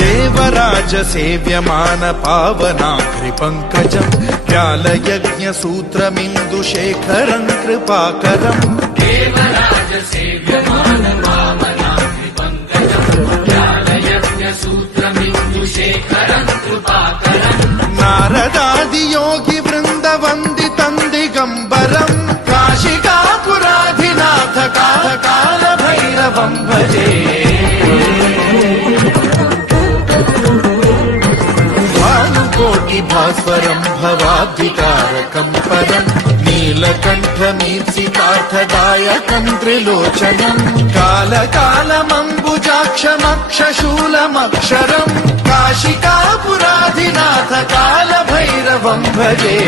देवराज सेव्यमान पावनाघ्रि पंकजम् व्यालयज्ञ सूत्रमिन्दुशेखरं कृपाकरम् देवराज सेव्यमान पावनाघ्रि पंकजम् व्यालयज्ञ सूत्रमिन्दुशेखरं कृपाकरम् नारदादि योगि वृन्द वन्दितं दिगम्बरम् काशिकापुराधिनाथ काल भैरवं भजे भास्वरं भवाब्धिकारकं परं नीलकण्ठमीप्सितार्थदायकं त्रिलोचनं कालकालमम्बुजाक्षमक्षशूलमक्षरं काशिकापुराधिनाथ कालभैरवं भजे